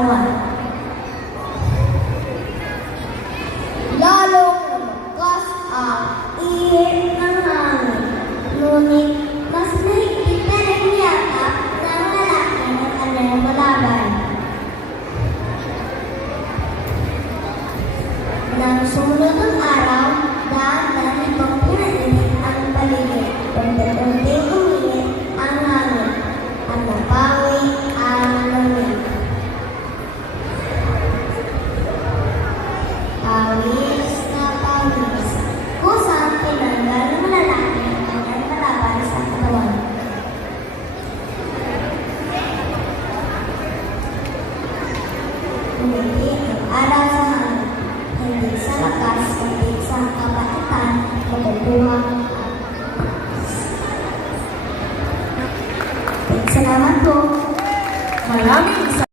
katawan. Lalong lumakas ang ihip ng hangin. Ngunit mas mahigpit na rin yata ng lalaki ng kanyang kalaban. Nang sumunod ang araw, dahan-dahan itong pinainit ang paligid. Unti-unting uminit ang hangin at napawi ang lamig. Pawis na pawis, kusang tinanggal ng lalaki ang kanyang kalaban sa katawan. Umiti ang araw sa hangin, hindi sa lakas, kundi sa kabaitan, pagkukuha. Salamat po. Maraming